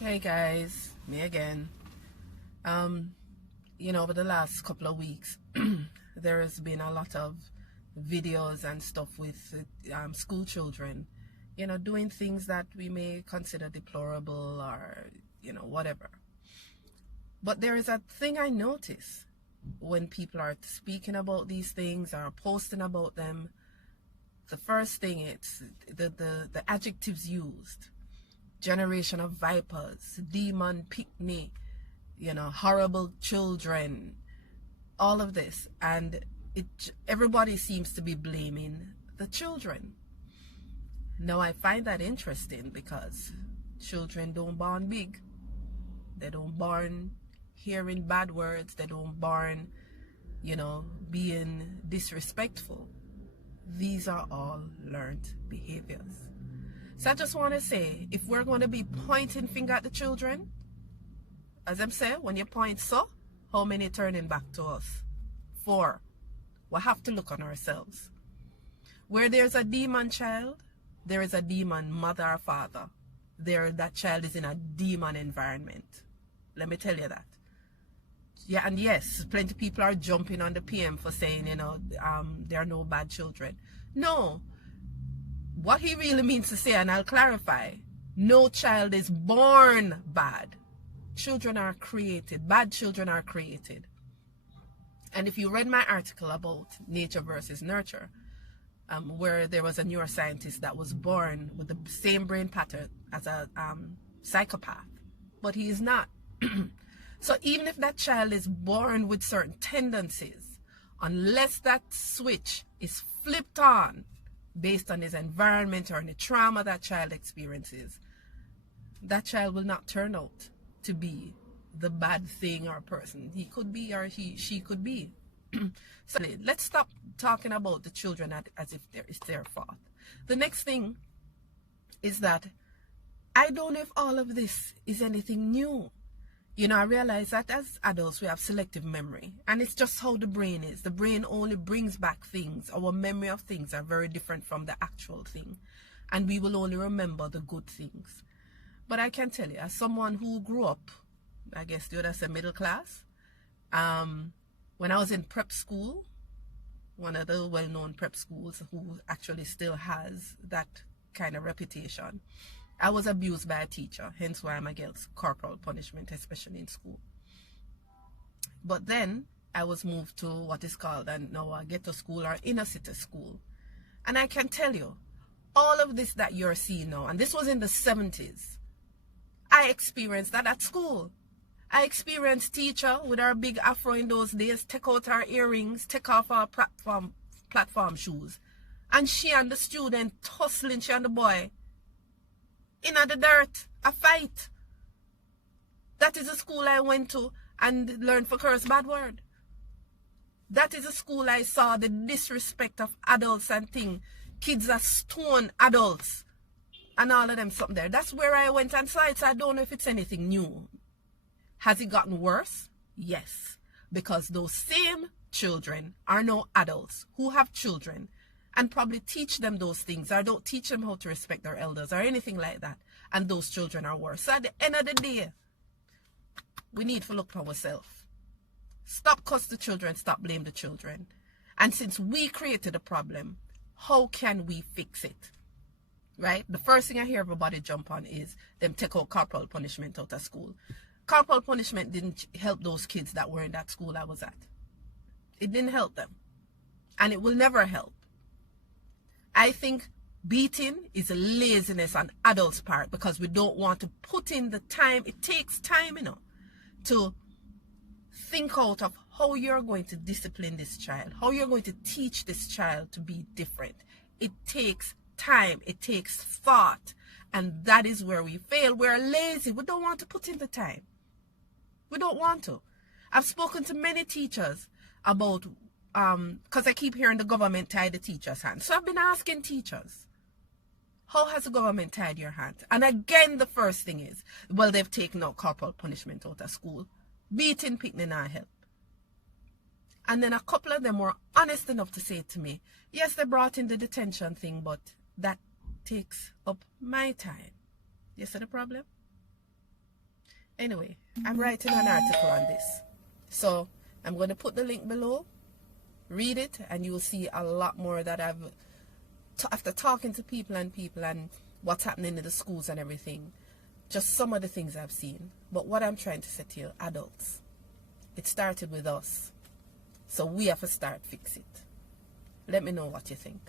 Hey guys, me again. Over the last couple of weeks, there has been a lot of videos and stuff with school children, doing things that we may consider deplorable or, whatever. But there is a thing I notice when people are speaking about these things or posting about them. The first thing, it's the adjectives used. Generation of vipers, demon picnic, horrible children, all of this. And everybody seems to be blaming the children. Now, I find that interesting because children don't born big. They don't born hearing bad words. They don't born, being disrespectful. These are all learned behaviors. So I just want to say, if we're going to be pointing finger at the children, as I'm saying, when you point so, how many turning back to us? 4. We have to look on ourselves. Where there's a demon child, there is a demon mother or father. That child is in a demon environment. Let me tell you that. Yeah, and yes, plenty of people are jumping on the PM for saying, there are no bad children. No. What he really means to say, and I'll clarify, no child is born bad. Children are created. Bad children are created. And if you read my article about nature versus nurture, where there was a neuroscientist that was born with the same brain pattern as a psychopath, but he is not. So even if that child is born with certain tendencies, unless that switch is flipped on, based on his environment or the trauma that child experiences, that child will not turn out to be the bad thing or person he could be or she could be. So let's stop talking about the children as if it's their fault. The next thing is that I don't know if all of this is anything new. I realize that as adults, we have selective memory. And it's just how the brain is. The brain only brings back things. Our memory of things are very different from the actual thing. And we will only remember the good things. But I can tell you, as someone who grew up, I guess you would say middle class, when I was in prep school, one of the well-known prep schools who actually still has that kind of reputation, I was abused by a teacher, hence why I'm against corporal punishment, especially in school. But then I was moved to what is called a ghetto school or inner city school. And I can tell you, all of this that you're seeing now, and this was in the 70s, I experienced that at school. I experienced teacher with her big afro in those days, take out her earrings, take off her platform shoes. And she and the student tussling, she and the boy, in the dirt, a fight. That is a school I went to and learned for curse bad word. That is a school I saw the disrespect of adults and thing. Kids are stone adults and all of them something there. That's where I went and saw it. So I don't know if it's anything new. Has it gotten worse? Yes. Because those same children are now adults who have children and probably teach them those things or don't teach them how to respect their elders or anything like that. And those children are worse. So at the end of the day, we need to look for ourselves. Stop cuss the children, stop blame the children. And since we created a problem, how can we fix it? Right? The first thing I hear everybody jump on is them take out corporal punishment out of school. Corporal punishment didn't help those kids that were in that school I was at. It didn't help them. And it will never help. I think beating is a laziness on adults' part because we don't want to put in the time. It takes time, to think out of how you're going to discipline this child, how you're going to teach this child to be different. It takes time. It takes thought. And that is where we fail. We're lazy. We don't want to put in the time. We don't want to. I've spoken to many teachers about because I keep hearing the government tie the teachers' hands. So I've been asking teachers, how has the government tied your hands? And again, the first thing is, well, they've taken out corporal punishment out of school. Beating picnic not help. And then a couple of them were honest enough to say to me, yes, they brought in the detention thing, but that takes up my time. You see the problem? Anyway, I'm writing an article on this. So I'm going to put the link below. Read it and you will see a lot more that after talking to people and what's happening in the schools and everything. Just some of the things I've seen. But what I'm trying to say to you, adults, it started with us. So we have to start fix it. Let me know what you think.